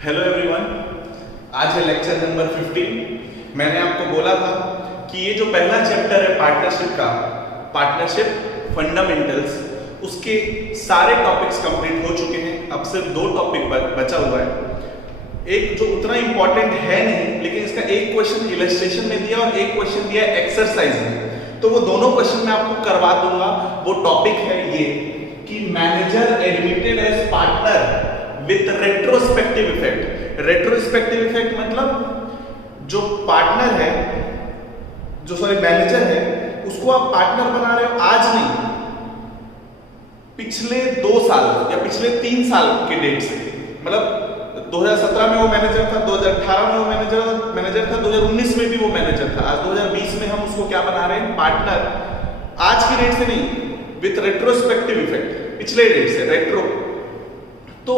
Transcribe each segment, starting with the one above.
Hello everyone, आज है lecture number 15। मैंने आपको बोला था कि ये जो पहला चैप्टर है पार्टनरशिप का, पार्टनरशिप फंडामेंटल्स, उसके सारे टॉपिक्स कंप्लीट हो चुके हैं। अब सिर्फ 2 टॉपिक बचा हुआ है। एक जो उतना इंपॉर्टेंट है नहीं, लेकिन इसका एक क्वेश्चन इलस्ट्रेशन में दिया और एक क्वेश्चन दिया एक्सरसाइज में, तो वो दोनों क्वेश्चन मैं आपको करवा दूंगा। वो टॉपिक है ये कि manager admitted as partner with retrospective effect. Retrospective effect मतलब जो पार्टनर है, जो मैनेजर है, उसको आप पार्टनर बना रहे हो आज नहीं, पिछले 2 साल या पिछले 3 साल के डेट से। मतलब 2017 में वो मैनेजर था, 2018 में वो मैनेजर था, 2019 में भी वो मैनेजर था। आज 2020 में हम उसको क्या बना रहे हैं? पार्टनर। आज की डेट से नहीं, विथ रेट्रोस्पेक्टिव इफेक्ट, पिछले डेट से रेट्रो। तो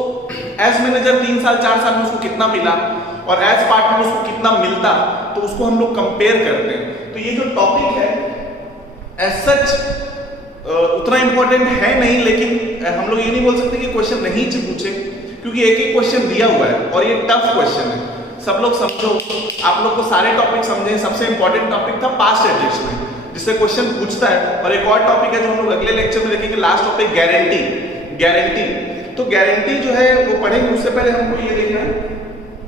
एज मैनेजर 3 साल 4 साल में उसको कितना मिला और एज पार्टनर उसको कितना मिलता, तो उसको हम लोग कंपेयर करते हैं। तो ये जो टॉपिक है एज सच उतना इंपॉर्टेंट है नहीं, लेकिन हम लोग ये नहीं बोल सकते कि क्वेश्चन नहीं पूछे, क्योंकि एक एक क्वेश्चन दिया हुआ है और ये टफ क्वेश्चन है। सब लोग समझो, आप लोग को सारे टॉपिक समझे। सबसे इंपॉर्टेंट टॉपिक था पास्ट एडजस्टमेंट, जिससे क्वेश्चन पूछता है। और एक और टॉपिक है जो हम लोग अगले लेक्चर में देखेंगे, लास्ट टॉपिक गारंटी। गारंटी तो गारंटी जो है वो पढ़ेंगे। उससे पहले हमको ये देखना है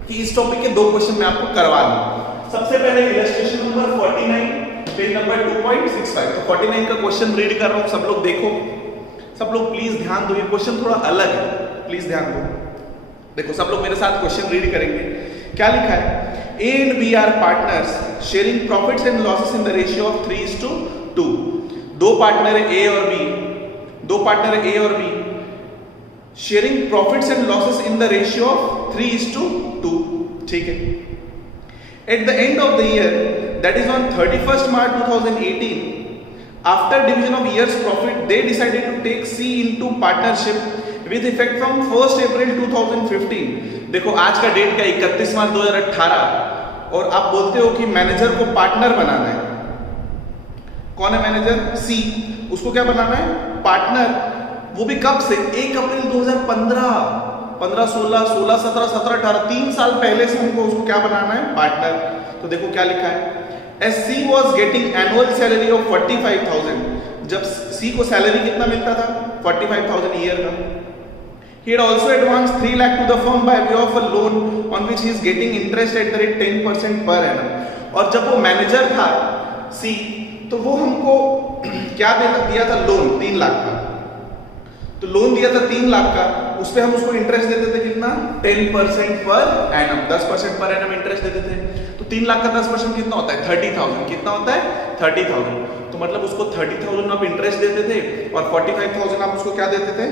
कि इस टॉपिक के 2 क्वेश्चन मैं आपको करवा दूं। सबसे पहले इलस्ट्रेशन नंबर 49, पेज नंबर 2.65। तो 49 का क्वेश्चन रीड कर रहा हूं, सब लोग देखो, सब लोग प्लीज ध्यान दो। ये क्वेश्चन थोड़ा अलग है, प्लीज ध्यान दो। देखो, सब लोग मेरे साथ क्वेश्चन रीड करेंगे। क्या लिखा है? A and B are partners sharing profits and losses in the ratio of 3:2। 2 partner है ए और बी, 2 पार्टनर है ए और B, sharing profits and losses in the ratio of 3:2। ठीक है। At the end of the year, that is on 31st March 2018, after division of years profit, they decided to take C into partnership with effect from 1 April 2015। देखो, आज का date क्या? 31 मार्च 2018। और आप बोलते हो कि मैनेजर को पार्टनर बनाना है। कौन है मैनेजर? सी। उसको क्या बनाना है? पार्टनर। वो भी कब से? 1 अप्रैल 2015, 15, 16, 16, 17, 17, 18, 3 साल पहले से हमको उसको क्या बनाना है? पार्टनर। तो देखो क्या लिखा है? As C was getting annual salary of 45,000, जब C को सैलरी कितना मिलता था? 45,000 ईयर का। He had also advanced 3 lakh to the firm by way of a loan on which he is getting interest at the rate 10% per annum। और जब वो manager था C, तो वो हमको क्या दिया था? लोन 3 लाख का। तो लोन दिया था 3 लाख का, उस पे हम उसको इंटरेस्ट देते थे कितना? 10% per annum, 10% per annum interest देते थे। तो 3 लाख का 10% कितना होता है? 30,000। कितना होता है? 30,000। तो मतलब उसको 30,000 आप इंटरेस्ट देते थे और 45,000 आप उसको क्या देते थे?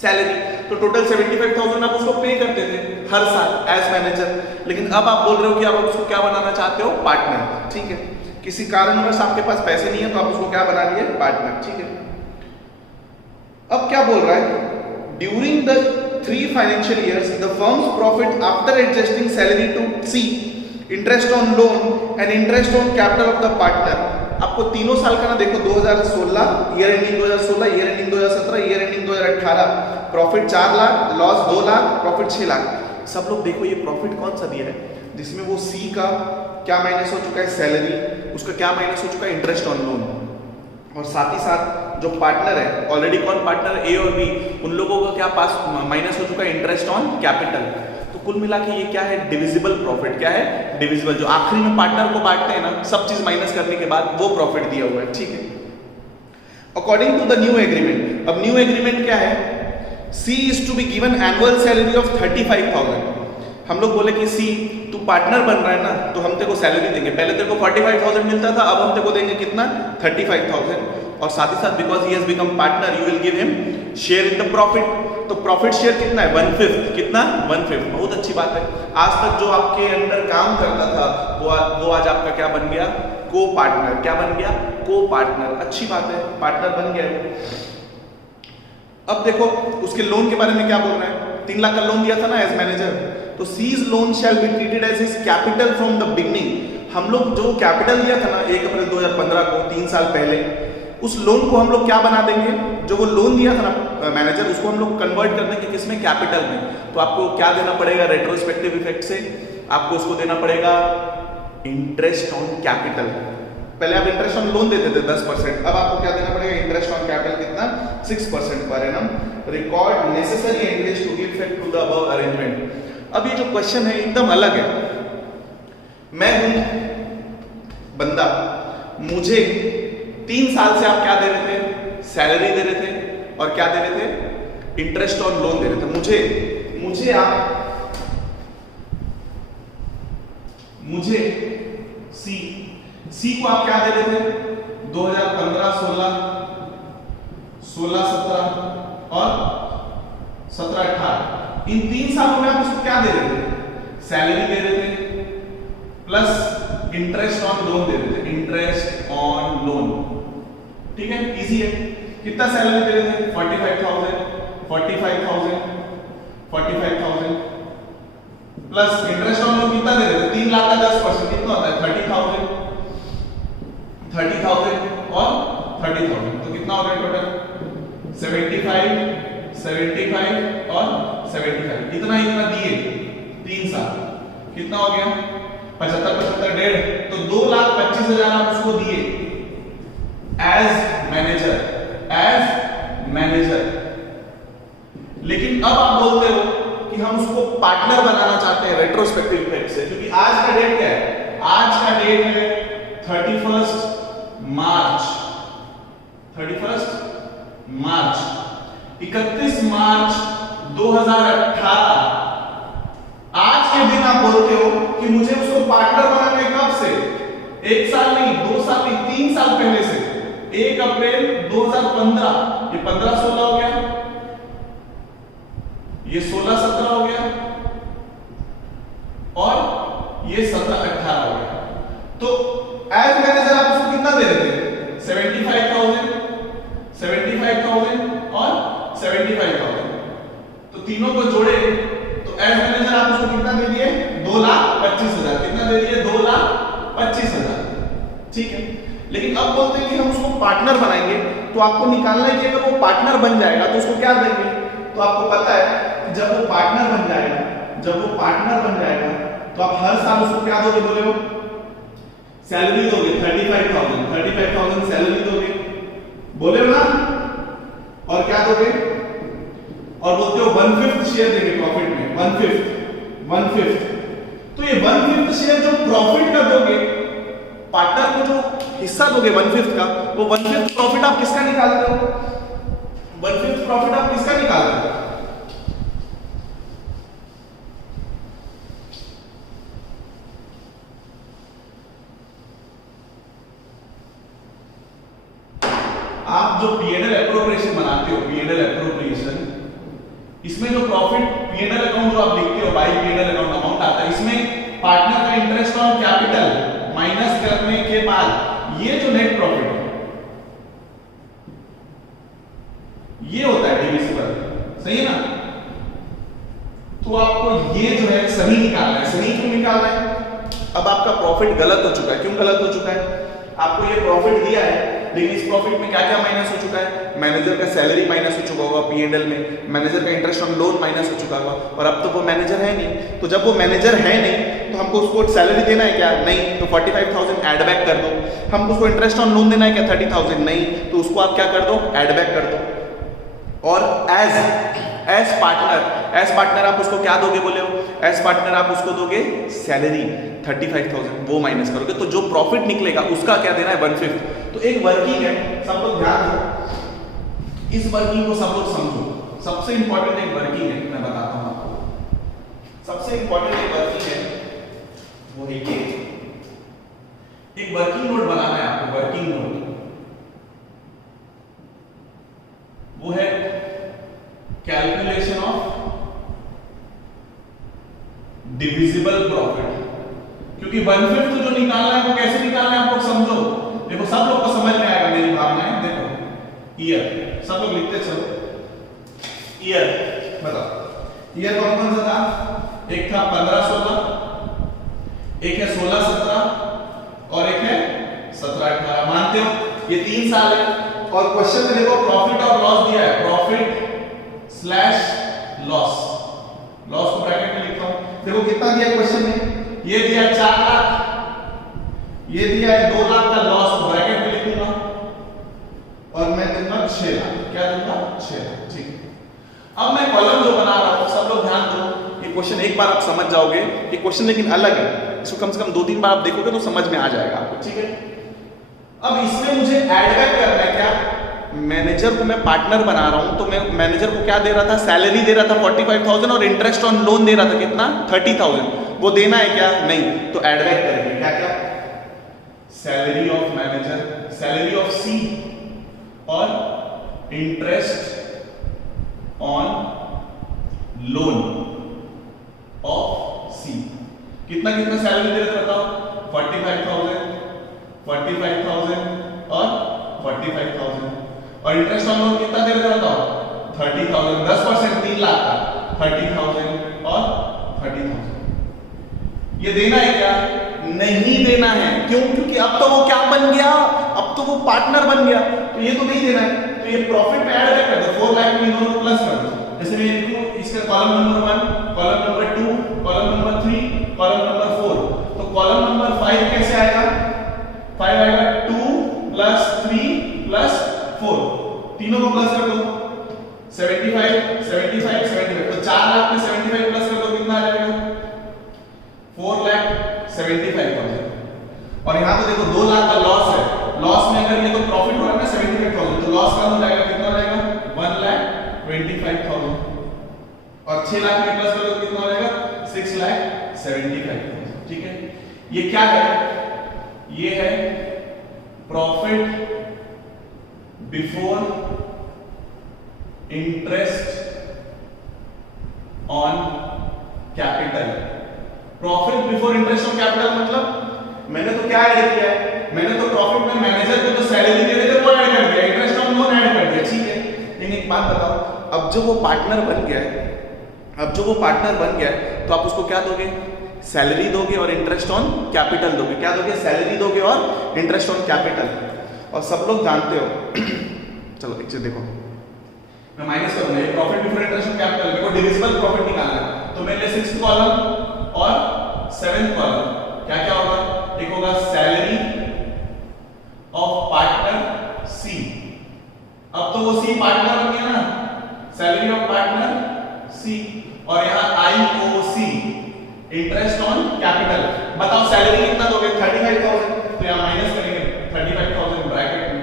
सैलरी। तो टोटल 75,000 आप उसको पे करते थे हर साल एज मैनेजर। लेकिन अब आप बोल रहे हो कि आप उसको क्या बनाना चाहते हो? पार्टनर। ठीक है। किसी कारणवश आपके पास पैसे नहीं है, तो आप उसको क्या बना लिए? पार्टनर। ठीक है। अब क्या बोल रहा है? During the 3 financial years, the firms profit after adjusting salary to C, interest on loan and interest on capital of the partner. आपको तीनों साल का ना देखो, 2016 year ending, 2016 year ending, 2017 year ending, 2018 profit 4 lakh, loss 2 lakh, profit 6 lakh. सब लोग देखो, ये प्रॉफिट कौन सा दिया है? जिसमें वो सी का क्या माइनस हो चुका है? सैलरी। उसका क्या माइनस हो चुका है? Interest on loan. और साथ ही साथ जो पार्टनर है, ऑलरेडी कौन पार्टनर? ए और बी, उन लोगों का क्या पास माइनस हो चुका है? Interest on capital. तो कुल मिला के ये क्या है? Divisible profit. क्या है? डिविजिबल। जो आखिरी में पार्टनर को बांटते हैं ना, सब चीज माइनस करने के बाद वो प्रॉफिट दिया हुआ है। ठीक है। According to the new agreement, अब न्यू एग्रीमेंट क्या है? C is to be given annual salary of 35,000। हम लोग बोले कि सी, तू पार्टनर बन रहा है ना, तो हम तेरे को सैलरी देंगे। पहले तेरे को 45,000 मिलता था, अब हम तेरे को देंगे कितना? 35,000। और साथ ही साथ because he has become partner, you will give him share in the profit. तो प्रॉफिट शेयर कितना है? 1/5। कितना? 1/5। बहुत अच्छी बात है। आज तक जो आपके अंडर काम करता था, वो आज आपका क्या बन गया? को पार्टनर। क्या बन गया? को पार्टनर। अच्छी बात है, पार्टनर बन गया। अब देखो उसके लोन के बारे में क्या बोल रहे हैं? 3 लाख का लोन दिया था ना एज मैनेजर, तो C's loan shall be treated as his capital from the beginning. हम लोग जो कैपिटल दिया था ना 1 अप्रैल 2015 को, 3 साल पहले, उस लोन को हम लोग क्या बना देंगे, जो वो लोन दिया था ना मैनेजर, उसको हम लोग कन्वर्ट कर देंगे किसमें, कैपिटल में। तो आपको क्या देना पड़ेगा रेट्रोस्पेक्टिव इफेक्ट से, आपको उसको देना पड़ेगा इंटरेस्ट ऑन कैपिटल। पहले आप इंटरेस्ट ऑन लोन देते थे 10%, अब आपको क्या देना पड़ेगा, इंटरेस्ट ऑन कैपिटल कितना, 6% per annum. Record necessary entries to give effect to the above arrangement. अब ये जो क्वेश्चन है एकदम अलग है। मैं हूं बंदा, मुझे 3 साल से आप क्या दे रहे थे, सैलरी दे रहे थे और क्या दे रहे थे, इंटरेस्ट ऑन लोन दे रहे थे। मुझे सी को आप क्या दे रहे थे, 2015, 16, 17 और 17, 18। इन 3 सालों में आप उसको क्या दे रहे थे, सैलरी दे रहे थे प्लस इंटरेस्ट ऑन लोन दे रहे थे, इंटरेस्ट ऑन लोन। ठीक है, इजी है। कितना सैलरी दे रहे थे, 45,000 प्लस इंटरेस्ट ऑन लोन कितना दे रहे थे, 3 लाख का 10% कितना होता है, 30,000 और 30,000, तो कितना हो गया टोटल, 75 और 75, इतना दिए 3 साल, कितना हो गया 75 डेढ़, तो 2,25,000 आप उसको दिए एज मैनेजर। लेकिन अब आप बोलते हो कि हम उसको पार्टनर बनाना चाहते हैं रेट्रोस्पेक्टिव इफेक्ट से, क्योंकि आज का डेट क्या है, आज का डेट है 31 मार्च, 31 मार्च 2018। आज के दिन आप बोलते हो कि मुझे उसको पार्टनर बनाना है, कब से, 1 साल नहीं, 2 साल नहीं, 3 साल पहले से, 1 अप्रैल 2015, ये 15-16 हो गया, ये 16-17 हो गया और ये 17-18 हो गया। तो एज मैनेजर आप उसको कितना दे रहे थे, 75,000 और 75,000, तो तीनों को जोड़े तो एज मैनेजर आप उसको कितना दे दिए, 2,25,000, कितना दे दिए, 2,25,000। ठीक है, लेकिन अब बोलते हैं कि हम उसको पार्टनर बनाएंगे, तो आपको निकालना है कि अगर वो पार्टनर बन जाएगा तो उसको क्या देंगे। तो आपको पता है कि जब वो पार्टनर बन जाएगा तो आप हर साल उसको क्या दोगे, बोले हो सैलरी दोगे, 35,000 सैलरी दोगे, बोले हो ना, और क्या दोगे, और बोलते हो 1/5 शेयर देंगे प्रॉफिट में, 1/5। तो ये 1/5 शेयर जो प्रॉफिट का दोगे, पार्टनर को जो हिस्सा दोगे 1/5 का, वो 1/5 प्रॉफिट आप किसका निकालते हो, 1/5 प्रॉफिट आप किसका निकालते हो, आप जो P&L एप्रोप्रिएशन बनाते हो, P&L एप्रोप्रिएशन, इसमें जो प्रॉफिट P&L अकाउंट जो आप लिखते हो, बाई P&L अकाउंट अमाउंट आता है, इसमें पार्टनर का इंटरेस्ट ऑन कैपिटल माइनस करने के बाद ये जो नेट प्रॉफिट है, ये होता है डिविजिबल, सही है ना। तो आपको ये जो है सही निकालना है। सही क्यों निकालना है, अब आपका प्रॉफिट गलत हो चुका है। क्यों गलत हो चुका है, आपको ये प्रॉफिट दिया है, लेकिन इस प्रॉफिट में क्या क्या माइनस हो चुका है, मैनेजर का सैलरी माइनस हो चुका होगा P&L में, मैनेजर का इंटरेस्ट ऑन लोन माइनस हो चुका होगा, और अब तो वो मैनेजर है नहीं। तो जब वो मैनेजर है नहीं तो हमको उसको सैलरी देना है क्या, नहीं, तो 45,000 ऐड बैक कर दो। हमको उसको इंटरेस्ट ऑन लोन देना है क्या, 30,000, नहीं, तो उसको आप क्या कर दो, ऐड बैक कर दो। और एज पार्टनर आप उसको क्या दोगे, बोले हो एज पार्टनर आप उसको दोगे सैलरी 35,000, वो माइनस करोगे, तो जो प्रॉफिट निकलेगा उसका क्या देना है, 1/5। तो एक वर्किंग है, सब लोग ध्यान दो, इस वर्किंग को सब लोग समझो। सबसे इंपॉर्टेंट एक वर्किंग है, मैं बताता हूं आपको। सबसे इंपॉर्टेंट एक वर्किंग है, वो है ये, एक वर्किंग नोट बनाना है आपको। वर्किंग नोट वो है कैलकुलेशन ऑफ डिविजिबल प्रॉफिट, क्योंकि 1/5 जो निकालना है वो कैसे निकालना है आप लोग समझो। देखो सब लोग को समझ में आएगा मेरी भावनाएं। देखो ईयर, सब लोग लिखते चलो, ईयर बताओ, ईयर कौन कौन सा था, एक था 15-16, एक है 16-17 और एक है 17-18। मानते हो ये 3 साल है, और क्वेश्चन में देखो प्रॉफिट और लॉस दिया है, प्रॉफिट स्लैश लॉस, लॉस को ब्रैकेट में लिखता हूं। देखो कितना दिया क्वेश्चन में, ये दिया 4 लाख, ये दिया है 2 लाख का लॉस, ब्रैकेट में लिखूंगा और मैं दूंगा 6 लाख, क्या दूंगा 6 लाख, ठीक है। अब मैं कॉलम जो बना रहा हूं, सब लोग ध्यान दो, ये क्वेश्चन एक बार आप समझ जाओगे, ये क्वेश्चन लेकिन अलग है, इसको कम से कम 2-3 बार आप देखोगे तो समझ में आ जाएगा आपको, ठीक है। अब इसमें मुझे ऐड बैक करना है क्या, मैनेजर को मैं पार्टनर बना रहा हूं, तो मैं मैनेजर को क्या दे रहा था, सैलरी दे रहा था 45,000 और इंटरेस्ट ऑन लोन दे रहा था कितना 30,000, वो देना है क्या, नहीं, तो ऐड बैक करेंगे क्या क्या, salary of manager, salary of C और interest on loan of C, कितना कितना सैलरी दे रहे थे बताओ, 45,000 और 45,000 और इंटरेस्ट ऑन लोन कितना दे रहे थे बताओ, 30,000, 10% 3 लाख का 30,000 और 30,000। ये देना है क्या, नहीं देना है, क्यों, क्योंकि अब तो वो क्या बन गया, अब तो वो पार्टनर बन गया, तो ये तो नहीं देना है, तो ये प्रॉफिट में ऐड कर दो, 4 लाख में इन दोनों प्लस कर दो, जैसे मैं लिखूं इसका column number 1, column number 2, column number 3, column number 4, तो कॉलम नंबर 5 कैसे आएगा, 5 आएगा 2 + 3 + 4, तीनों को प्लस कर दो, 75 75 75, तो 4 लाख में 75 प्लस कर दो, कितना आ जाएगा 4,75,000। और यहां तो देखो 2 लाख का लॉस है, लॉस में अगर ये तो प्रॉफिट हो रहा है ना 75,000, तो लॉस कम हो जाएगा, कितना हो जाएगा 1,25,000 और 6 लाख में प्लस करोगे कितना हो जाएगा 6,75,000, ठीक है। ये क्या है, ये है profit before interest on capital. Profit before interest on capital मतलब मैंने तो क्या ऐड किया है, मैंने तो प्रॉफिट में मैनेजर को जो सैलरी दे रहे थे वो ऐड कर दिया, इंटरेस्ट ऑन लोन ऐड कर दिया, ठीक है। लेकिन एक बात बताओ, अब जो वो पार्टनर बन गया है, अब जो वो पार्टनर बन गया है, तो आप उसको क्या दोगे, सैलरी दोगे और इंटरेस्ट ऑन कैपिटल दोगे, क्या दोगे, सैलरी दोगे और इंटरेस्ट ऑन कैपिटल। और सब लोग जानते हो चलो एक चीज देखो, मैं माइनस करूंगा, ये profit before interest on capital, मेरे को डिविजिबल प्रॉफिट निकालना है, तो मेरे लिए 6th कॉलम और 7th कॉलम क्या क्या होगा, एक होगा सैलरी ऑफ पार्टनर सी, अब तो वो सी पार्टनर बन गया ना, सैलरी ऑफ पार्टनर सी, और यहां IOC इंटरेस्ट ऑन कैपिटल। बताओ सैलरी कितना दोगे 35,000, तो यहां माइनस करेंगे 35,000 ब्रैकेट में,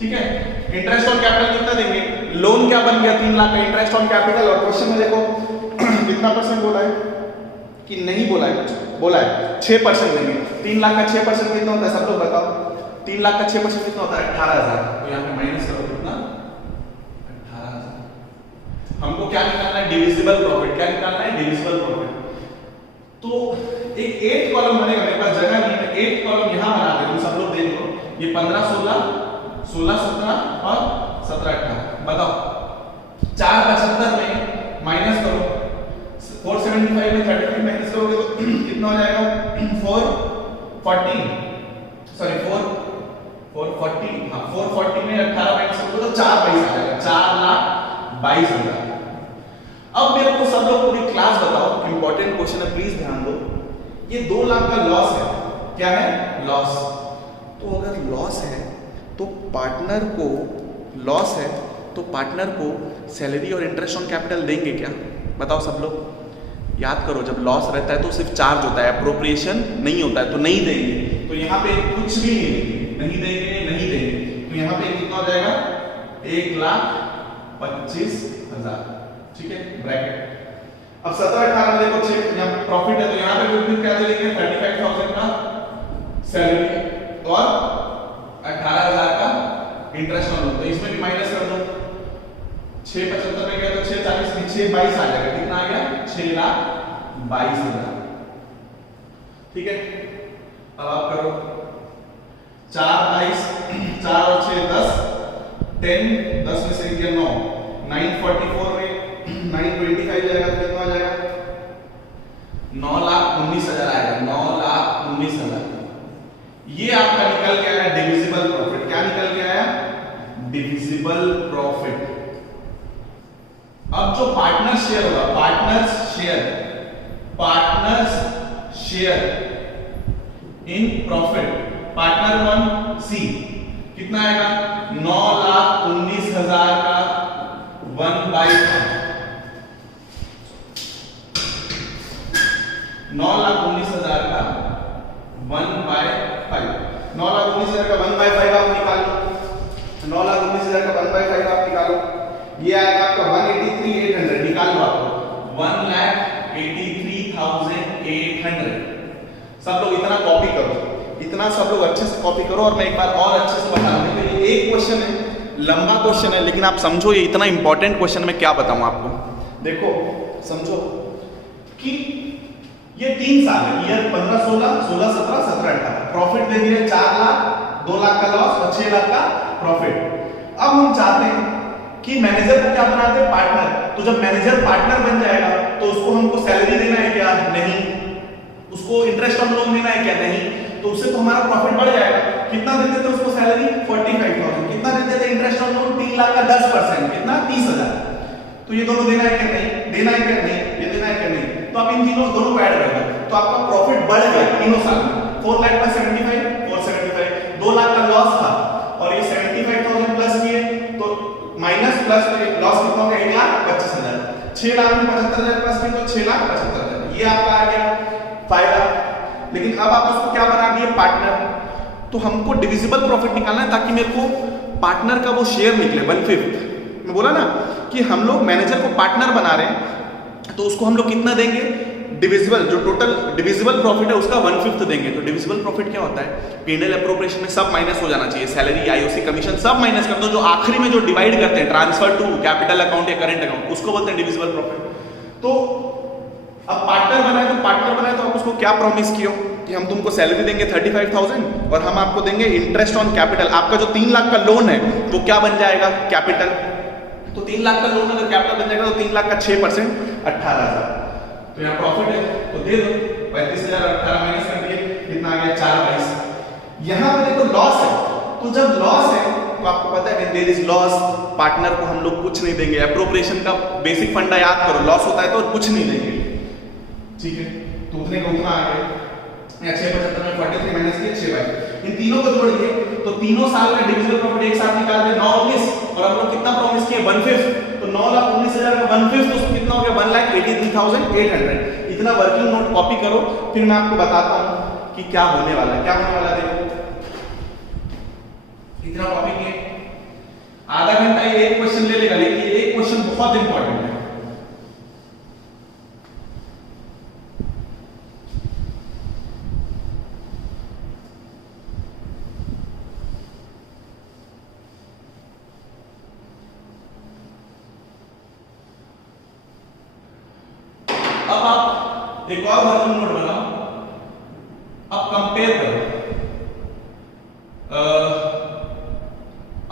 ठीक है। इंटरेस्ट ऑन कैपिटल कितना देंगे, लोन क्या बन गया 3 लाख का, इंटरेस्ट ऑन कैपिटल, और क्वेश्चन में देखो कितना परसेंट बोला है कि नहीं बोला है, कुछ बोला है 6% देंगे, 3 लाख का 6% कितना होता है सब लोग बताओ, 3 लाख का 6% कितना होता है 18,000, तो यहाँ पे माइनस करो कितना 18,000। हमको क्या निकालना है, डिविजिबल प्रॉफिट, क्या निकालना है, डिविजिबल प्रॉफिट। तो एक 8th कॉलम बनेगा, मेरे पास जगह नहीं है, 8th कॉलम यहाँ बना दे, तुम सब लोग देख लो, ये 15 16 16 17 और 17 18, बताओ 475 में माइनस करो, 475 में 33 माइनस करोगे तो कितना हो जाएगा 440, सॉरी 440, हाँ 440 में 18 माइनस करोगे तो 422 आ जाएगा, 4,22,000। अब मेरे को सब लोग पूरी क्लास बताओ, इंपॉर्टेंट क्वेश्चन है, प्लीज ध्यान दो, ये 2 लाख का लॉस है, क्या है लॉस, तो अगर लॉस है तो पार्टनर को, लॉस है तो पार्टनर को सैलरी और इंटरेस्ट ऑन कैपिटल देंगे क्या, बताओ सब लोग, याद करो जब लॉस रहता है तो सिर्फ चार्ज होता है, अप्रोप्रिएशन नहीं होता है, तो नहीं देंगे, तो यहाँ पे कुछ भी नहीं देंगे, तो यहाँ पे कितना हो जाएगा 1,25,000, ठीक है ब्रैकेट। अब 17 18 में देखो चेक, यहाँ प्रॉफिट है तो यहाँ पे फिर क्या देंगे 35,000 का सैलरी और 18,000 का इंटरेस्ट ऑन लोन, तो इसमें भी माइनस कर दो, 675 में गया तो 640 में 622 आ जाएगा, कितना आ गया 6,22,000, ठीक है। अब आप करो 4 22 4 और 6 10 10 10 में से गया 9 944 में 925 जाएगा तो कितना आ जाएगा 9,19,000 आएगा, 9,19,000। ये आपका निकल के आया डिविजिबल प्रॉफिट, क्या निकल के आया डिविजिबल प्रॉफिट। अब जो पार्टनर शेयर होगा, partners share in profit, partner 1 सी कितना आएगा? 9,19,000 का 1/5, 9,19,000 का 1/5, 9,19,000 का 1/5 आप निकालो, 9,19,000 का 1/5 आप निकालो, ये आएगा आपका 183,800, निकाल लो आप, 1,83,800। सब लोग इतना कॉपी करो, इतना सब लोग अच्छे से कॉपी करो। और मैं एक बार और अच्छे से बता दूं, ये एक क्वेश्चन है, लंबा क्वेश्चन है, लेकिन आप समझो ये इतना इंपॉर्टेंट क्वेश्चन मैं क्या बताऊं आपको। देखो समझो कि ये 3 साल है, ईयर 15-16, 16-17, 17-18, प्रॉफिट दे दिया 4 लाख, 2 लाख का लॉस और 6 लाख का प्रॉफिट। अब हम चाहते हैं कि मैनेजर को क्या बनाते हैं? पार्टनर। तो जब मैनेजर पार्टनर बन जाएगा तो उसको हमको सैलरी देना है क्या? नहीं। उसको इंटरेस्ट ऑन लोन देना है क्या? नहीं। तो उससे तो हमारा प्रॉफिट बढ़ जाएगा। कितना देते थे उसको सैलरी? 45,000। कितना देते थे इंटरेस्ट ऑन लोन? 3 लाख का 10%, कितना? 30,000। तो ये दोनों देना है क्या? नहीं। देना है क्या? नहीं। ये देना है क्या? नहीं। तो आप इन तीनों दोनों को ऐड कर दो, तो आपका प्रॉफिट बढ़ गया तीनों साल में। 4 लाख का 75, 475, 2 लाख का लॉस था और ये 75,000 प्लस किए तो माइनस प्लस लॉस कितना हो गया? 1,25,000। 6 लाख में 75,000 प्लस किए तो 6,75,000। ये आपका आ गया फायदा। लेकिन अब आप उसको क्या बना दिए? पार्टनर। तो हमको डिविजिबल प्रॉफिट निकालना है ताकि मेरे को पार्टनर का वो शेयर निकले 1/5। मैं बोला ना कि हम लोग मैनेजर को पार्टनर बना रहे हैं, तो उसको हम लोग कितना देंगे? डिविजिबल, जो टोटल डिविजिबल प्रॉफिट है उसका 1/5 देंगे। तो डिविजिबल प्रॉफिट क्या होता है? P&L अप्रोप्रिएशन में सब माइनस हो जाना चाहिए, सैलरी, आईओसी, कमीशन सब माइनस कर दो, जो आखिरी में जो डिवाइड करते हैं ट्रांसफर टू कैपिटल अकाउंट या करंट अकाउंट, उसको बोलते हैं डिविजिबल प्रॉफिट। तो अब पार्टनर बनाए तो आप उसको क्या प्रॉमिस किए कि हम तुमको सैलरी देंगे 35,000 और हम आपको देंगे इंटरेस्ट ऑन कैपिटल। आपका जो 3 लाख का लोन है वो क्या बन जाएगा? कैपिटल। तो 3 लाख का लोन अगर कैपिटल बन जाएगा तो 3 लाख का 6% 18,000। तो यहाँ प्रॉफिट है तो दे दो 35,000, 18 माइनस कर दिए, कितना आ गया? 4/22। यहाँ पे देखो लॉस है, तो जब लॉस है तो आपको पता है कि देयर इज लॉस, पार्टनर को हम लोग कुछ नहीं देंगे। एप्रोप्रिएशन का बेसिक फंडा याद करो, लॉस होता है तो कुछ नहीं देंगे, ठीक है। तो उतने का उतना आ गया, या 675 में 43 माइनस किए 6/22। इन तीनों को जोड़ दिए तो तीनों साल का डिविजिबल प्रॉफिट एक साथ निकाल दिया 9/19, और हम लोग कितना प्रॉमिस किए? 1/5। तो 9,19,000 का 1/5 तो कितना हो गया? 1,83,800। इतना वर्किंग नोट कॉपी करो, फिर मैं आपको बताता हूं कि क्या होने वाला है। क्या होने वाला है देखो, इतना कॉपी किए, आधा घंटा ये एक क्वेश्चन ले लेगा, लेकिन ये एक क्वेश्चन बहुत इंपॉर्टेंट है। अब आप एक और वर्किंग नोट बनाओ, अब कंपेयर करो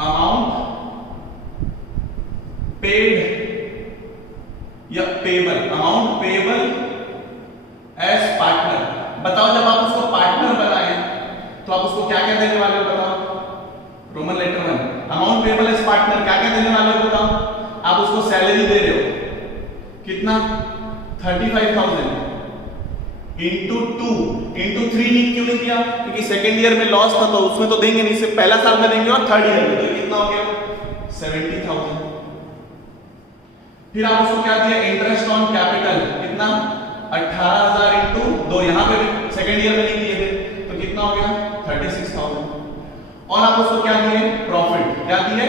अमाउंट पेड या payable, amount payable as partner. बताओ जब आप उसको पार्टनर बनाए तो आप उसको क्या क्या देने वाले हो? बताओ, Roman letter 1, amount payable as partner क्या क्या देने वाले हो? बताओ। आप उसको सैलरी दे रहे हो, कितना? 35,000 इंटू 2 इंटू 3 क्यों नहीं किया? क्योंकि सेकेंड ईयर में लॉस था तो उसमें तो देंगे नहीं, सिर्फ पहला साल में देंगे और थर्ड ईयर में। तो कितना हो गया? 70,000। फिर आप उसको क्या दिया? इंटरेस्ट ऑन कैपिटल, कितना? 18,000 इंटू 2, यहां पे भी सेकेंड ईयर में नहीं दिए थे, तो कितना हो गया? 36,000। और आप उसको क्या दिए? प्रॉफिट। क्या दिए?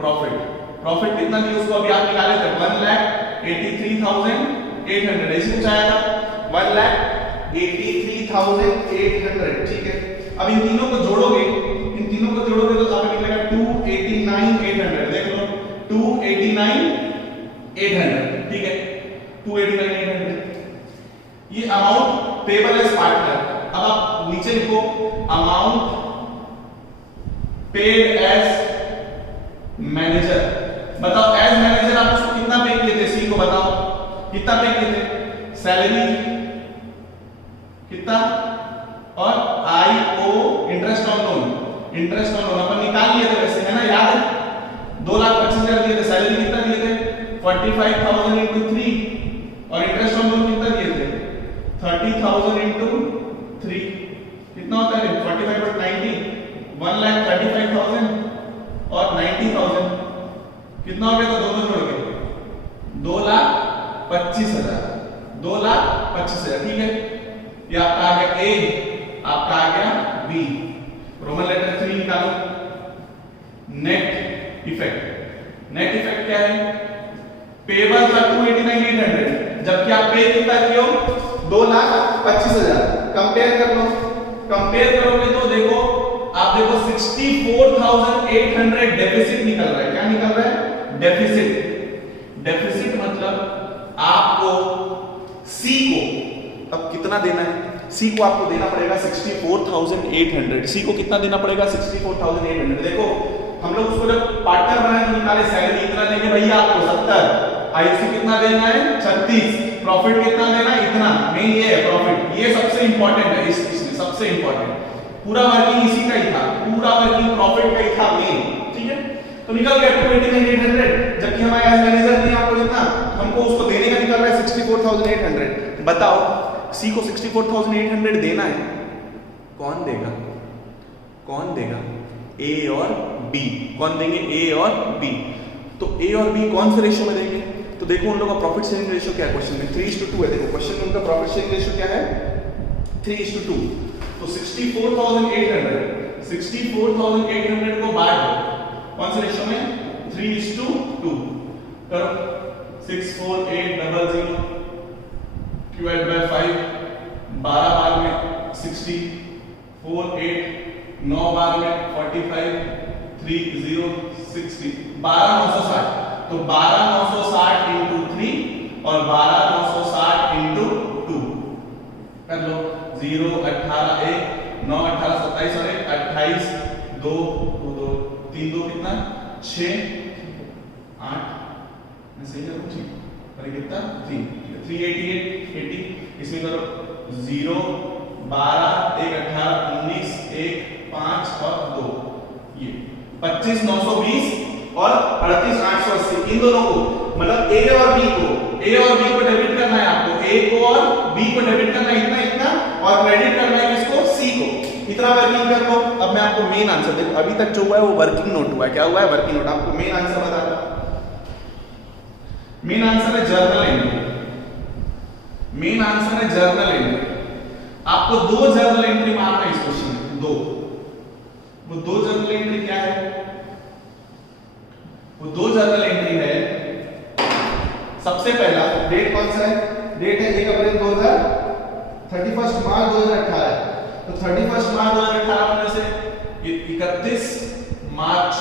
प्रॉफिट। प्रॉफिट कितना दिए उसको? अभी आप निकाले थे 1,83,800, ऐसे कुछ आया था 1,83,800, ठीक है। अब इन तीनों को जोड़ोगे, तो आपको निकलेगा 289,800। देख लो 289,800, ठीक है, 289,800। ये अमाउंट पेबल एज पार्टनर। अब आप नीचे लिखो अमाउंट पेड एज मैनेजर। बताओ एज मैनेजर आप उसको कितना पे किए थे? सी को बताओ कितना पे किए थे? सैलरी कितना और आई ओ इंटरेस्ट ऑन लोन अपन निकाल लिए थे वैसे, है ना, याद है? 2,25,000 दिए थे, सैलरी कितना दिए थे 45,000 इंटू 3, और इंटरेस्ट ऑन लोन कितना दिए थे 30,000 इंटू 3, कितना होता है 45 बट 90, 1,35,000 और 90,000, कितना हो गया था दोनों जोड़ के 2,25,000, 2,25,000, ठीक है। ये आपका आ गया ए, आपका आ गया बी। रोमन लेटर 3 निकालो। नेट इफेक्ट, नेट इफेक्ट क्या है, पेबल था 289,800, जबकि आप पे कितना किए हो 2,25,000। कंपेयर कर लो, कंपेयर करोगे तो देखो आप देखो 64,800 डेफिसिट निकल रहा है। क्या निकल रहा है, डेफिसिट। डेफिसिट मतलब आपको सी को अब कितना देना है, सी को आपको देना पड़ेगा 64,800। सी को कितना देना पड़ेगा 64,800। देखो हम लोग उसको जब पार्टनर बनाए तो निकाले सैलरी इतना देंगे भैया आपको 70, आईसी कितना देना है 36, प्रॉफिट कितना देना है इतना, मेन ये है प्रॉफिट, ये सबसे इंपॉर्टेंट है इसमें सबसे इंपॉर्टेंट। पूरा वर्किंग इसी का ही था, पूरा वर्किंग प्रॉफिट का ही था मेन, ठीक है। तो निकल गया 289,800, जबकि हमारे एज मैनेजर ने आपको जितना हमको उसको देने का निकल रहा है 64,800। बताओ सी को 64,800 देना है, कौन देगा, कौन देगा, ए और बी। कौन देंगे, ए और बी। तो ए और बी कौन से रेशियो में देंगे, तो देखो उन लोग का प्रॉफिट शेयरिंग रेशियो क्या है क्वेश्चन में 3:2 है। देखो क्वेश्चन में उनका प्रॉफिट शेयरिंग रेशियो क्या है 3:2। तो 64,800 को बांट दो कौन से रेशियो में 3:2 करो। 64800 डिवाइड बाय 5, 12 बार में 60, 4 8 9 बार में 45, 3 0 60, 12,960। तो 12,960 इंटू 3 और 12,960 इंटू 2 कर लो। 0 18 1 9 18 27 और 28 2 2 3 2 कितना 6 8, मैं सही करूं ठीक, और कितना 3 388 80। इसमें करो 0 12 1 18 19 1 5 और 2, ये 25,920 और 38,880। इन दोनों को मतलब ए और बी को डेबिट करना है आपको, ए को और बी को डेबिट करना है इतना इतना, और क्रेडिट करना है किसको, सी को। इतना वर्किंग कर लो। अब मैं आपको मेन आंसर देखो, अभी तक जो हुआ है वो वर्किंग नोट हुआ है। क्या हुआ है, वर्किंग नोट। आपको मेन आंसर बता दो, मेन आंसर है जर्नल एंट्री। मेन आंसर है जर्नल एंट्री। आपको 2 जर्नल एंट्री मारना है इस क्वेश्चन में, 2। वो 2 जर्नल एंट्री क्या है, वो 2 जर्नल एंट्री है। सबसे पहला डेट कौन सा है, डेट है 1 अप्रैल 2000, 31 मार्च 2018 है। तो 31 मार्च 2018 में से 31 मार्च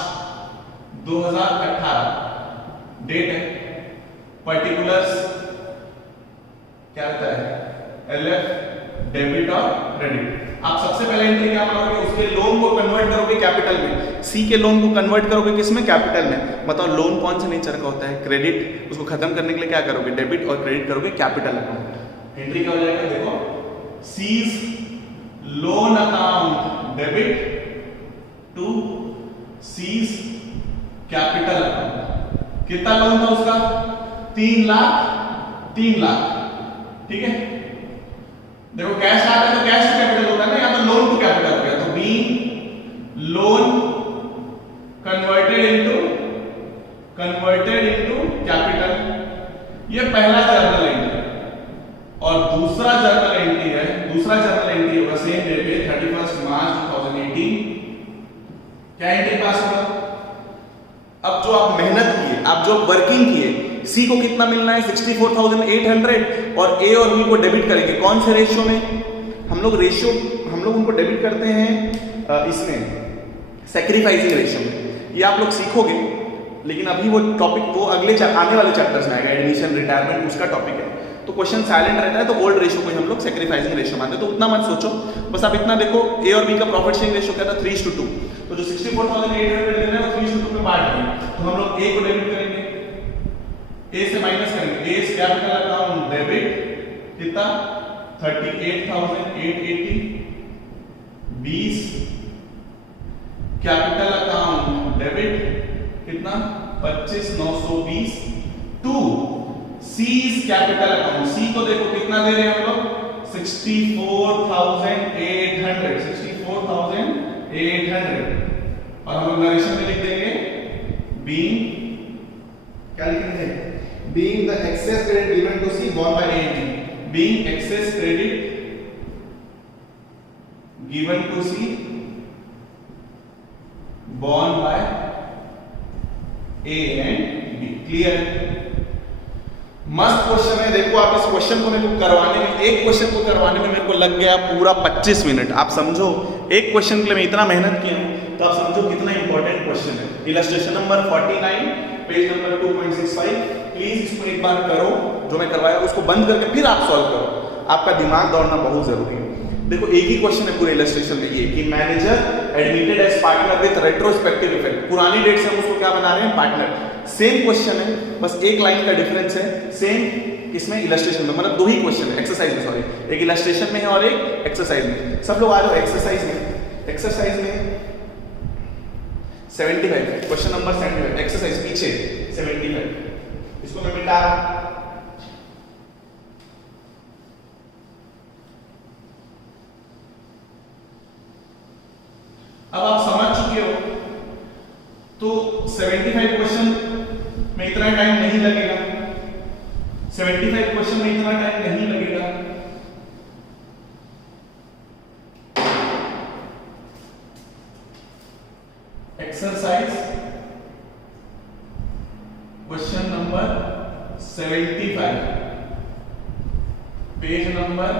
2018 डेट है। पर्टिकुलर्स क्या रहता है, एलएफ, डेबिट और क्रेडिट। आप सबसे पहले एंट्री क्या मारोगे, उसके लोन को कन्वर्ट करोगे कैपिटल में। सी के लोन को कन्वर्ट करोगे किसमें, कैपिटल में। बताओ लोन कौन से नेचर का होता है, क्रेडिट। उसको खत्म करने के लिए क्या करोगे, डेबिट और क्रेडिट करोगे कैपिटल अकाउंट। एंट्री क्या हो जाएगा, देखो C's loan account debit to C's capital account. कितना लोन था उसका, 3 लाख, 3 लाख, ठीक है। देखो कैश आता है तो कैश टू कैपिटल होता है ना, या तो लोन टू कैपिटल हो गया। तो B loan converted into capital, ये पहला जर्नल एंट्री। और दूसरा जर्नल एंट्री है, दूसरा जर्नल एंट्री होगा सेम डे पे 31 मार्च 2018। क्या एंट्री पास होगा, अब जो आप मेहनत किए, आप जो वर्किंग किए, सी को कितना मिलना है 64,800, और ए और बी को डेबिट करेंगे कौन से रेशियो में, हम लोग उनको डेबिट करते हैं इसमें सैक्रिफाइसिंग रेशियो में। ये आप लोग सीखोगे, लेकिन अभी वो टॉपिक वो अगले आने वाले चैप्टर्स में आएगा, एडमिशन रिटायरमेंट उसका टॉपिक है। तो क्वेश्चन साइलेंट रहता है तो ओल्ड रेशियो को हम लोग सैक्रिफाइसिंग रेशियो मानते हैं। तो उतना मत सोचो, बस आप इतना देखो ए और बी का प्रॉफिट शेयरिंग रेशियो क्या था 3:2। तो जो 64,800 देना है वो 3:2 में बांट देंगे। तो हम लोग ए को डेबिट करेंगे, ए से माइनस करेंगे, ए कैपिटल अकाउंट डेबिट कितना 38,880, 20 कैपिटल अकाउंट डेबिट कितना 25,920 to C is capital account. C को देखो कितना दे रहे हैं हम लोग 64,800 और हम लोग नरेशन में लिख देंगे बीइंग, क्या लिखेंगे, being the excess credit given to C borne by AT, being excess credit given to C born by A and B। Clear? मस्त क्वेश्चन है। देखो आप इस क्वेश्चन को मेरे को करवाने में, एक क्वेश्चन को करवाने में मेरे को लग गया पूरा 25 मिनट। आप समझो एक क्वेश्चन के लिए मैं इतना मेहनत किया हूं, तो आप समझो कितना इंपॉर्टेंट क्वेश्चन है। Illustration number 49 page number 2.65। Please इसको एक बार करो, जो मैं करवाया उसको बंद करके फिर आप सॉल्व करो। आपका दिमाग दौड़ना बहुत जरूरी है। देखो एक ही क्वेश्चन है पूरे इलस्ट्रेशन में, ये कि manager admitted as partner with retrospective effect. पुरानी डेट से हम उसको क्या बना रहे हैं, पार्टनर। सेम क्वेश्चन है, बस एक लाइन का डिफरेंस है। सेम इसमें इलस्ट्रेशन में, मतलब दो ही क्वेश्चन है, एक्सरसाइज में सॉरी, एक इलस्ट्रेशन में है और एक एक्सरसाइज में। सब लोग आ जाओ एक्सरसाइज में। एक्सरसाइज में 75 क्वेश्चन नंबर 75 एक्सरसाइज पीछे 75, इसको मैं मिटा रहा हूं। अब आप समझ चुके हो, तो 75 क्वेश्चन में इतना टाइम नहीं लगेगा, 75 क्वेश्चन में इतना टाइम नहीं लगेगा। Exercise question number 75 page number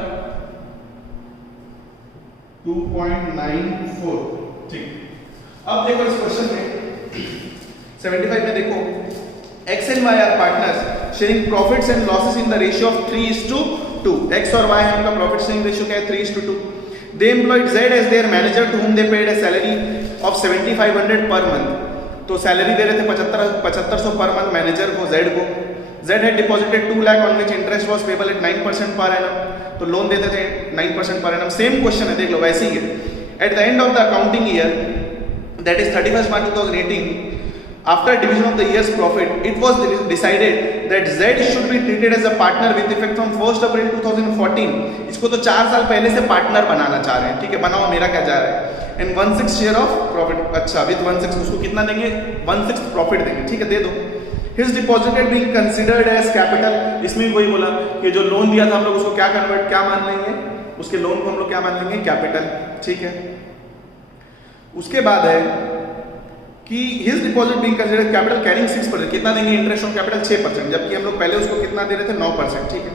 2.94। ठीक, अब देखो इस क्वेश्चन में 75 में देखो X and Y are partners sharing profits and losses in the ratio of 3:2। X और वाई है, उनका प्रॉफिट शेयरिंग रेशियो क्या है, 3:2। They employed Z as their manager to whom they paid a salary of 7,500 per month. तो salary दे रहे थे 7500 per month manager को, Z को। Z had deposited 2 lakh on which interest was payable eight 9% per annum. तो loan देते थे 9% per annum. Same question है, देख लो वैसे ही है। At the end of the accounting year, that is 31st March 2018, after division of the year's profit, it was decided that Z should be treated as a partner with effect from 1st April 2014। इसको तो 4 साल पहले से partner बनाना चाह रहे हैं, ठीक है, बनाओ, मेरा क्या जा रहा है। एंड 1/6 शेयर ऑफ प्रॉफिट, अच्छा विद 1/6 उसको कितना देंगे, 1/6 प्रॉफिट देंगे, ठीक है, दे दो। His deposited being considered as capital, इसमें वही बोला कि जो लोन दिया था हम लोग उसको क्या कन्वर्ट, क्या मान लेंगे, उसके लोन को हम लोग क्या मान लेंगे, कैपिटल, ठीक है। उसके बाद है कि his deposit being considered capital carrying 6%, कितना देंगे इंटरेस्ट ऑन कैपिटल, 6%, जबकि हम लोग पहले उसको कितना दे रहे थे, 9%, ठीक है।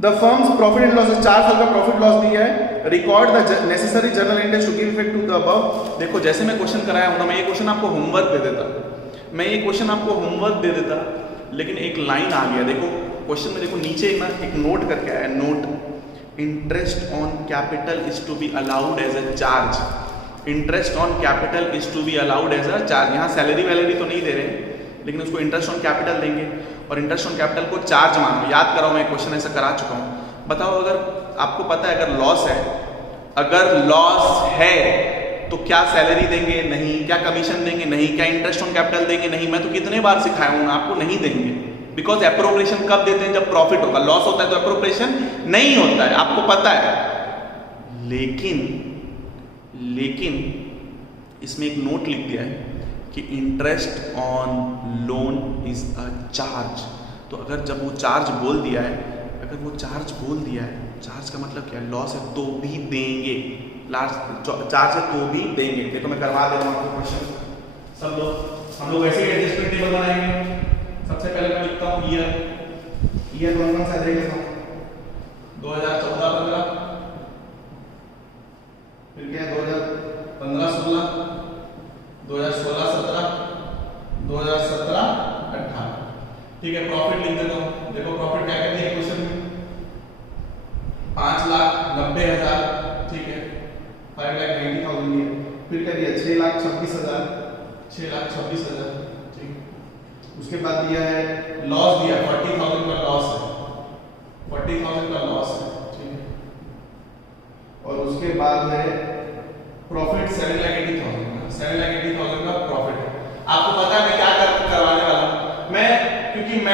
The firms profit and loss, 4 साल का प्रॉफिट लॉस दिया है। Record the necessary journal entries to give effect to the above. देखो जैसे मैं क्वेश्चन कराया हूं ना, मैं ये क्वेश्चन आपको होमवर्क दे देता, लेकिन एक लाइन आ गया। देखो क्वेश्चन में देखो नीचे एक नोट करके आया, note interest on capital is to be allowed as a charge. Interest on capital is to be allowed as a charge. यहाँ सैलरी वैलरी तो नहीं दे रहे, लेकिन उसको इंटरेस्ट ऑन कैपिटल देंगे और इंटरेस्ट ऑन कैपिटल को चार्ज मानो। याद कराओ, मैं क्वेश्चन ऐसा करा चुका हूँ। बताओ अगर आपको पता है अगर लॉस है तो क्या सैलरी देंगे, नहीं, क्या कमीशन देंगे, नहीं, क्या इंटरेस्ट ऑन कैपिटल देंगे, नहीं। मैं तो कितने बार सिखाया हूँ, आपको नहीं देंगे। बिकॉज एप्रोप्रिएशन कब देते हैं, जब प्रॉफिट होगा। लॉस होता है तो एप्रोप्रिएशन नहीं होता है, आपको पता है। लेकिन इसमें एक नोट लिख दिया है कि interest on loan is a charge. तो अगर जब वो चार्ज बोल दिया है, चार्ज का मतलब क्या है, लॉस है तो भी देंगे, चार्ज है तो भी देंगे। देखो मैं करवा दे रहा हूँ आपको क्वेश्चन, सब लोग हम लोग वैसे ही एडजस्टमेंट टेबल बनाएंगे। सबसे पहले मैं लिखता हूँ ईयर कौन सा देख लेता हूँ, 2014-15, फिर क्या 2015-16, 2016-17, 2017-18, ठीक है। प्रॉफिट लिख देता हूँ। देखो प्रॉफिट क्या कहती है क्वेश्चन में, 5,90,000, ठीक है, 5,90,000 है। फिर क्या दिया, 6,26,000, 6,26,000, ठीक। उसके बाद दिया है लॉस, दिया 40,000 का लॉस है, 40,000 का लॉस है, ठीक है। और उसके बाद है प्रॉफिट 7,80,000 का, 7,80,000 का प्रॉफिट है। आपको पता है मैं क्या करता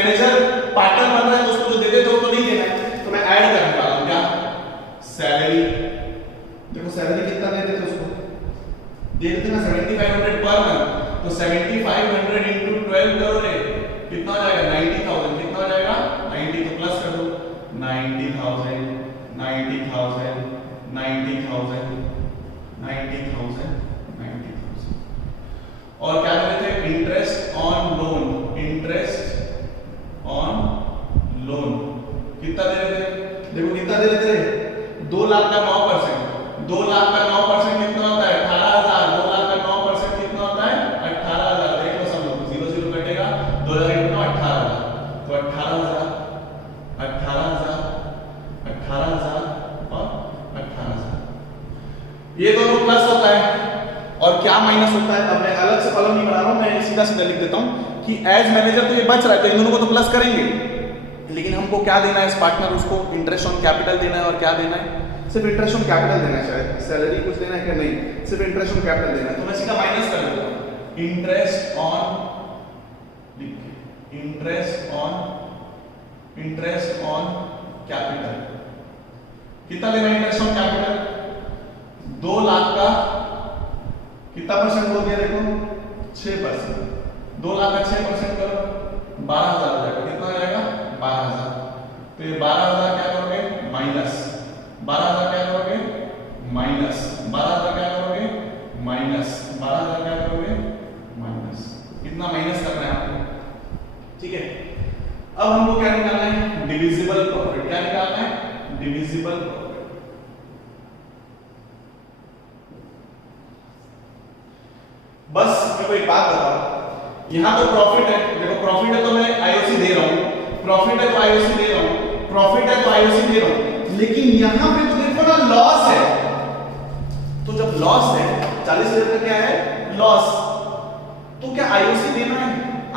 मैनेजर पार्टनर बन रहा है तो उसको जो देते थे उसको नहीं देना है, तो मैं ऐड करने वाला हूं क्या, सैलरी। देखो सैलरी कितना देते थे उसको, देते थे ना 7500 पर मंथ, तो 7500 into 12 करोगे कितना हो जाएगा 90,000, कितना हो जाएगा 90, तो प्लस कर दो 90,000 90,000 90,000 90,000 90,000। और क्या दे रहे थे, interest on loan, interest on loan कितना दे रहे थे, देखो कितना दे रहे थे 2 लाख का 9%, 2 लाख का 9% कितना होता है 18,000, 2 लाख का 9% कितना होता है 18,000। देख लो सब लोग, 0 0 कटेगा, 2000 कितना 18,000, तो 18,000 18,000 18,000 और 18,000, ये दोनों प्लस होता है और क्या माइनस होता है। अब मैं अलग से कॉलम नहीं बना रहा हूं, मैं सीधा सीधा लिख देता हूं कि एज मैनेजर तो ये बच रहा है, तो इन दोनों को तो प्लस करेंगे, लेकिन हमको क्या देना है इस पार्टनर, उसको इंटरेस्ट ऑन कैपिटल देना है। और क्या देना है, सिर्फ इंटरेस्ट ऑन कैपिटल देना है, शायद सैलरी कुछ देना है क्या, नहीं, सिर्फ इंटरेस्ट ऑन कैपिटल देना है। तो मैं सीधा माइनस कर देता हूं, इंटरेस्ट ऑन कैपिटल कितना देना है, इंटरेस्ट ऑन कैपिटल 2 लाख का कितना परसेंट बोल दिया, देखो 6%, 2 लाख का 6% करो 12,000 हो जाएगा, कितना हो जाएगा 12,000। तो ये 12,000 क्या करोगे माइनस, 12,000 क्या करोगे माइनस, 12,000 क्या करोगे माइनस, 12,000 क्या करोगे माइनस, कितना माइनस करना है आपको, ठीक है। अब हमको क्या निकालना है, डिविजिबल प्रॉफिट, क्या निकालना है डिविजिबल प्रॉफिट। बस मेरे को एक बात बताओ, यहां तो प्रॉफिट है, देखो प्रॉफिट है तो मैं आईओसी दे रहा हूं, प्रॉफिट है तो आईओसी दे रहा हूं, प्रॉफिट है तो आईओसी दे रहा हूं, लेकिन यहां पे तो देखो ना लॉस है, तो जब लॉस है 40,000 का क्या है लॉस, तो क्या आईओसी देना है,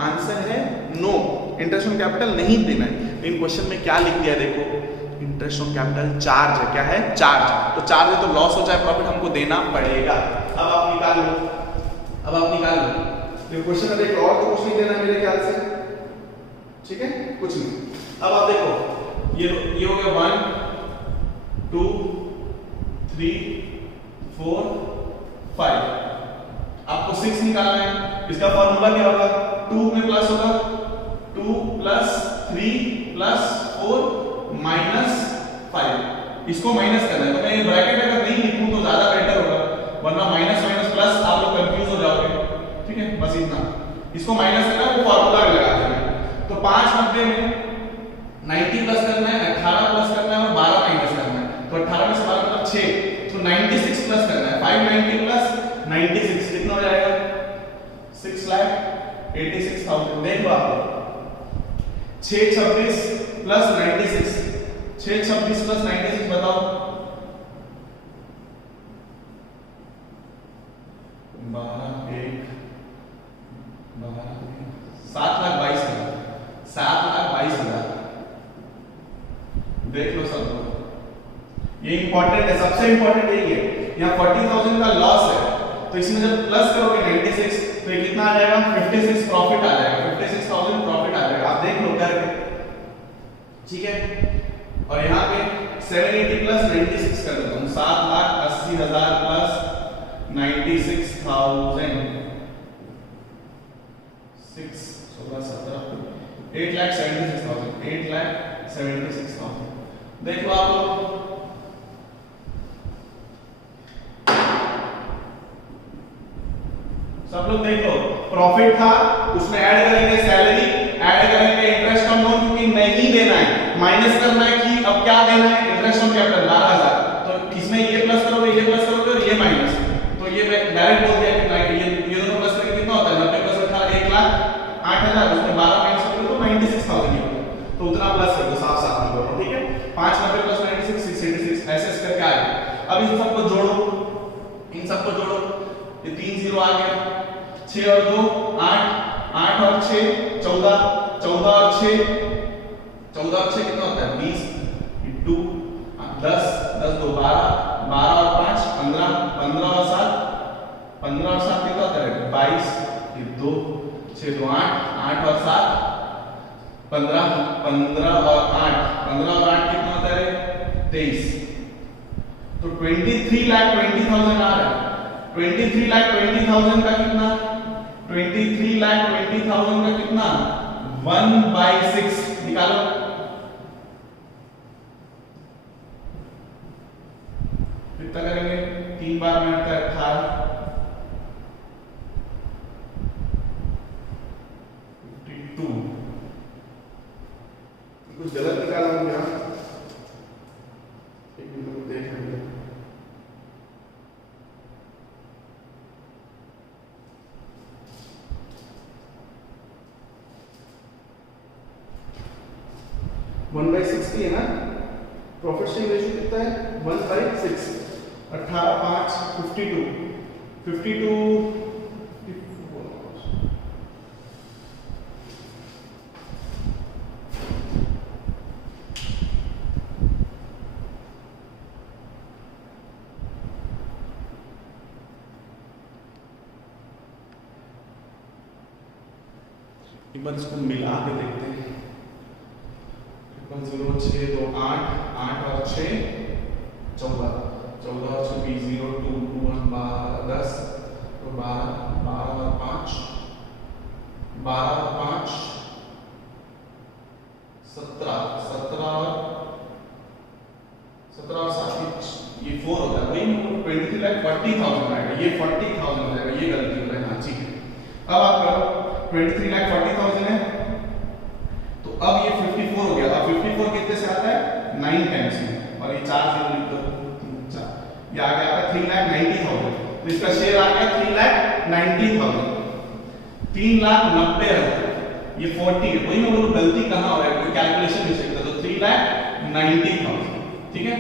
आंसर है नो, इंटरेस्ट ऑन कैपिटल नहीं देना है। इन क्वेश्चन में क्या लिख दिया, देखो इंटरेस्ट ऑन कैपिटल चार्ज है, क्या है चार्ज, तो चार्ज है तो लॉस हो चाहे प्रॉफिट हमको देना पड़ेगा। अब आप निकाल लो, अब आप निकाल लो, ये क्वेश्चन में देखो और तो कुछ नहीं देना है मेरे ख्याल से, ठीक है कुछ नहीं। अब आप देखो ये हो गया 1 2 3 4 5, आपको 6 निकालना है, इसका फॉर्मूला क्या होगा 2 में प्लस होगा 2 प्लस 3 प्लस 4 माइनस 5, इसको माइनस करना है, तो मैं ये ब्रैकेट अगर नहीं लिखूं तो ज्यादा बेटर होगा, वरना माइनस माइनस प्लस आप लोग कंफ्यूज हो जाओगे, ठीक है बस इतना, इसको माइनस करना है वो फॉर्मूला में लगा देना है। तो 5 90 में 90 प्लस करना है, 18 प्लस करना है और 12 माइनस करना है, तो 18 में से 12 मतलब 6, तो 96 प्लस करना है, 590 प्लस 96 कितना हो जाएगा 6,86,000। देख लो आप 626 प्लस 96, 626 प्लस 96 बताओ 7,22,000, 7,22,000। देख लो सब लोग, ये इंपॉर्टेंट है, सबसे इंपॉर्टेंट यही है। यहाँ 40,000 का लॉस है, तो इसमें जब प्लस करोगे 96 तो ये कितना आ जाएगा 56 प्रॉफिट आ जाएगा, 56,000 प्रॉफिट आ जाएगा, आप देख लो करके, ठीक है। और यहाँ पे 780 प्लस 96 कर देता हूँ, 7,80,000 प्लस 96,000, 6 16 17 8,76,000, 8,76,000। देख लो आप लोग, सब लोग देख लो, प्रॉफिट था उसमें ऐड करेंगे सैलरी, ऐड करेंगे इंटरेस्ट ऑन लोन क्योंकि नहीं देना है, माइनस करना है कि अब क्या देना है इंटरेस्ट ऑन कैपिटल 12,000, तो इसमें ये प्लस करोगे ये प्लस करोगे और ये माइनस, तो ये मैं डायरेक्ट बोल दिया कि ये दोनों प्लस करके कितना होता है 90 प्लस 1,08,000, उसमें 12 माइनस करोगे तो 96,000 ही होगा, तो उतना प्लस कर दो, साफ साफ बोल रहा हूं, ठीक है। 590 प्लस 96 686 ऐसे करके आ गया। अब इन सबको जोड़ो, इन सबको जोड़ो, ये 3 0 आ गया, 6 और 2 8, 8 और 6 14, 14 और 6 14 और 6 कितना होता है 20 इंटू 10, 10 2 12, 12 और 5 15, 15 और 7 15 और 7 कितना होता है 22, 2 6 2 8, 8 और 7 15 15 और 8 कितना होता है? 23। तो 23,20,000 आ रहा है। 23,20,000 का कितना? 23,20,000 का कितना? 1/6 निकालो। कितना करेंगे? 3 बार में आता है 18, 52। कुछ गलत निकाला हूं क्या? एक मिनट देख लेंगे। वन बाई 60 है ना? प्रॉफिट शेयरिंग रेशियो कितना है? 1/6। 18 5 52 52 एक बार इसको मिला के देखते हैं। 0 6 2 8 8 और 6 14 14 और 6 20 0 2 2 1 10 तो 12 12 और 5 12 और 5 17 17 और 7 ये 4 होता है। वही 23,40,000 आएगा। ये 40,000 हो जाएगा। ये गलती हो रहा है। हाँ ठीक है। अब आप करो 23,40,000 है तो अब ये 54 हो गया। अब 54 कितने से आता है? 9 टाइम्स में। और ये 4 0 लिख दो। ये आ गया आपका 3,90,000। तो इसका शेयर आ गया 3,90,000। 3,90,000 ये 40 है। वही मैं बोलूं गलती कहां हो रहा है? कोई कैलकुलेशन मिस्टेक था। तो 3,90,000। ठीक है।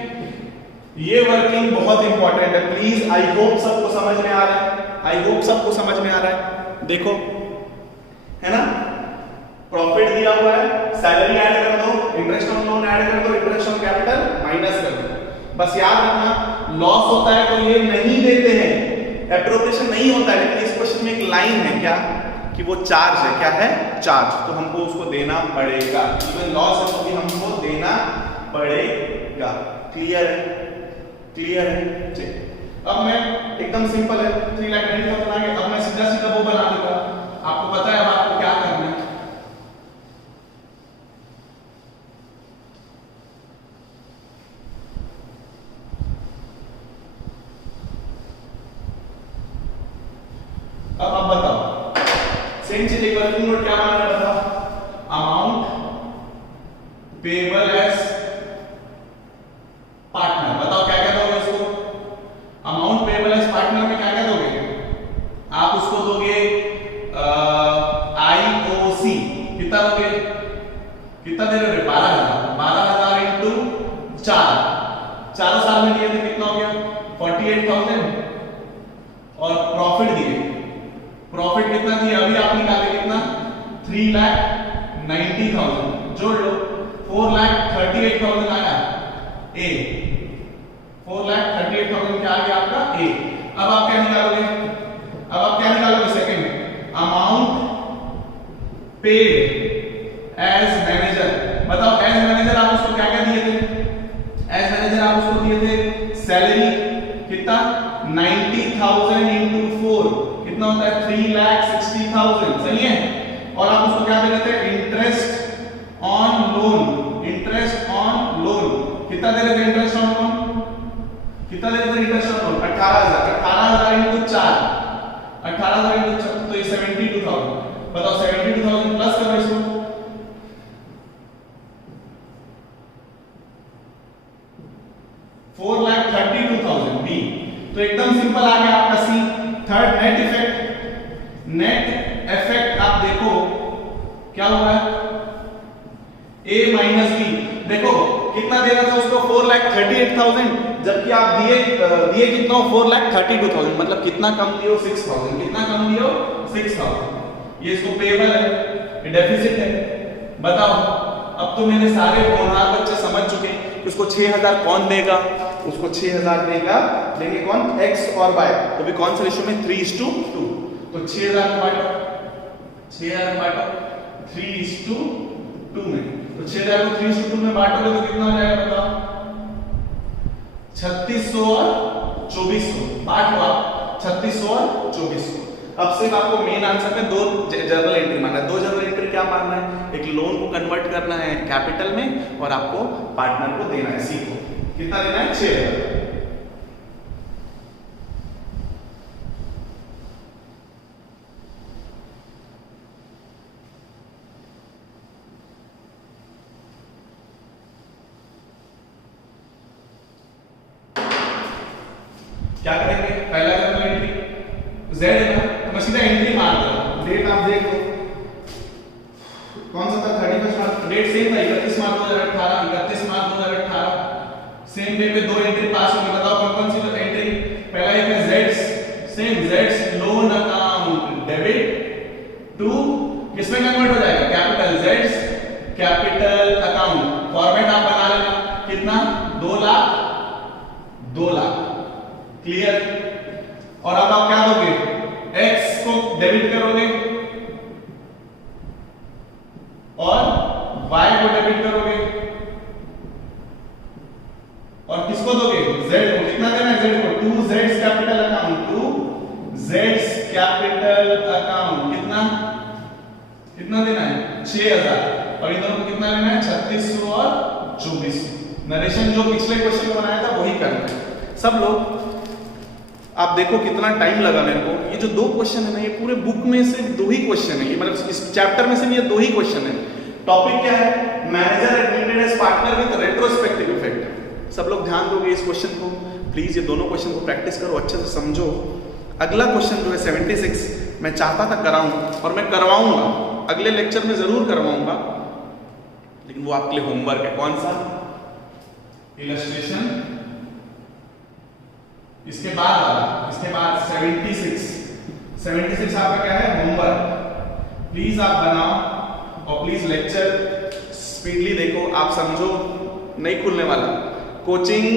ये वर्किंग बहुत इंपॉर्टेंट है। प्लीज आई होप सबको समझ में आ रहा है। आई होप सबको समझ में आ रहा है। देखो है ना, प्रॉफिट दिया हुआ है, सैलरी ऐड कर दो, इंटरेस्ट ऑन लोन ऐड कर दो, इंटरेस्ट ऑन कैपिटल माइनस कर दो। बस याद रखना लॉस होता है तो ये नहीं देते हैं, एप्रोप्रिएशन नहीं होता है। लेकिन इस क्वेश्चन में एक लाइन है क्या कि वो चार्ज है। क्या है? चार्ज। तो हमको उसको देना पड़ेगा। इवन लॉस है तो भी हमको देना पड़ेगा। क्लियर है? क्लियर है? चलिए अब मैं एकदम सिंपल है 3,90,000 आ गया। अब मैं सीधा सीधा वो बना दूंगा। आपको पता है अब आपको क्या करना है। अब आप बताओ सेम चीज एक वर्किंग नोट क्या बनाना था? Amount payable as partner. बताओ क्या क्या दोगे इसको? अमाउंट पेबल एज पार्टनर में क्या क्या दोगे? आप उसको दोगे IOC। कितना दोगे? कितना दे रहे हो? 12,000। 12,000 इंटू 4 4 साल में दिए थे कितना हो गया? 48,000। और प्रॉफिट दिए। प्रॉफिट कितना दिया? अभी आप निकाले कितना? 3,90,000। जोड़ लो 4,38,000 आया ए। 4,38,000 क्या आ गया आपका? ए। अब आप क्या निकालोगे? अब आप क्या निकालोगे? Second amount paid as manager. बताओ एज मैनेजर आप उसको क्या क्या दिए थे? एज मैनेजर आप उसको दिए थे सैलरी कितना? 90,000 इंटू 4 कितना होता है? 3,60,000। सही है। और आप उसको क्या दे रहे थे? Interest on loan. Interest on loan कितना दे रहे थे? इंटरेस्ट ऑन लोन कितना दे रहे थे? Interest on loan 18,000। 18,000 into 4 18,000 into 4 तो ये 72,000। बताओ 72,000 प्लस करो इसको। 4,32,000 बी। तो एकदम सिंपल आ गया आपका C. Third net effect. Net effect आप देखो क्या होगा? A minus B. देखो कितना देना था उसको? 4,38,000। जबकि आप दिए कितना हो? 4,32,000। मतलब कितना कम दियो? 6,000। कितना कम दियो? 6,000। ये इसको पेबल है, ये डेफिसिट है। बताओ अब तो मेरे सारे होनहार बच्चे समझ चुके हैं उसको 6,000 कौन देगा? उसको 6,000 देंगे कौन? एक्स और वाई। तो भी कौन सा रेशियो में? 3:2। तो 6,000 को बांटो 3:2 2 में, तो 6000 को 3:2 में बांटोगे तो कितना हो जाएगा बताओ? 3600 और 2400। बांट लो आप 3600 और 2400। अब सिर्फ आपको मेन आंसर में दो जर्नल एंट्री मानना है। दो जर्नल एंट्री क्या मानना है? एक लोन को कन्वर्ट करना है कैपिटल में और आपको पार्टनर को देना है सी को। कितना देना है? 6000। क्या करेंगे? पहला जर्नल एंट्री z है ना, तो मैं सीधा एंट्री मार रहा हूं। डेट आप देख लो कौन सा था? 31 मार्च। डेट सेम था 31 मार्च 2018, 31 मार्च 2018। सेम डे पे दो एंट्री पास होगी। बताओ कौन कौन सी एंट्री? पहला एक है जेड्स, सेम जेड्स लोन अकाउंट डेबिट टू किसमें कन्वर्ट हो जाएगा? कैपिटल जेड्स कैपिटल अकाउंट। फॉर्मेट आप बना लेना। कितना? 2 लाख 2 लाख। क्लियर? और अब आप क्या दोगे? x को डेबिट करोगे और y को डेबिट करोगे और किसको दोगे? z को। कितना देना है z को? 2z capital account, 2z capital account. कितना कितना देना है? 6000। और इन दोनों को कितना लेना है? 3600 और 2400। नरेशन जो पिछले क्वेश्चन में बनाया था वही करना है सब लोग। आप देखो कितना टाइम लगा मेरे को। ये जो 2 क्वेश्चन है ना, ये पूरे बुक में सिर्फ 2 ही क्वेश्चन है। ये मतलब इस चैप्टर में सिर्फ ये 2 ही क्वेश्चन है। टॉपिक क्या है? Manager admitted as partner with retrospective effect. सब लोग ध्यान दोगे इस क्वेश्चन को। प्लीज ये दोनों क्वेश्चन को प्रैक्टिस करो, अच्छे से समझो। अगला क्वेश्चन जो है 76 मैं चाहता था कराऊं और मैं करवाऊंगा, अगले लेक्चर में जरूर करवाऊंगा, लेकिन वो आपके लिए होमवर्क है। कौन सा? इलस्ट्रेशन। इसके बाद 76 आपका क्या है? होमवर्क। प्लीज आप बनाओ और प्लीज लेक्चर स्पीडली देखो। आप समझो नहीं खुलने वाला। कोचिंग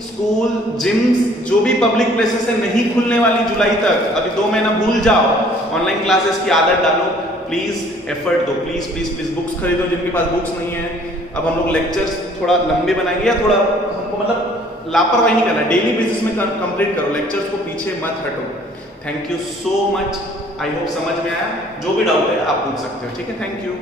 स्कूल जिम्स जो भी पब्लिक प्लेसेस है नहीं खुलने वाली जुलाई तक। अभी 2 महीना भूल जाओ, ऑनलाइन क्लासेस की आदत डालो। प्लीज एफर्ट दो, प्लीज प्लीज प्लीज। बुक्स खरीदो जिनके पास बुक्स नहीं है। अब हम लोग लेक्चर्स थोड़ा लंबे बनाएंगे या थोड़ा हमको मतलब लापरवाही नहीं करना, डेली बेसिस में कंप्लीट करो लेक्चर्स को, पीछे मत हटो। Thank you so much. I hope समझ में आया। जो भी डाउट है आप पूछ सकते हो। ठीक है, थैंक यू।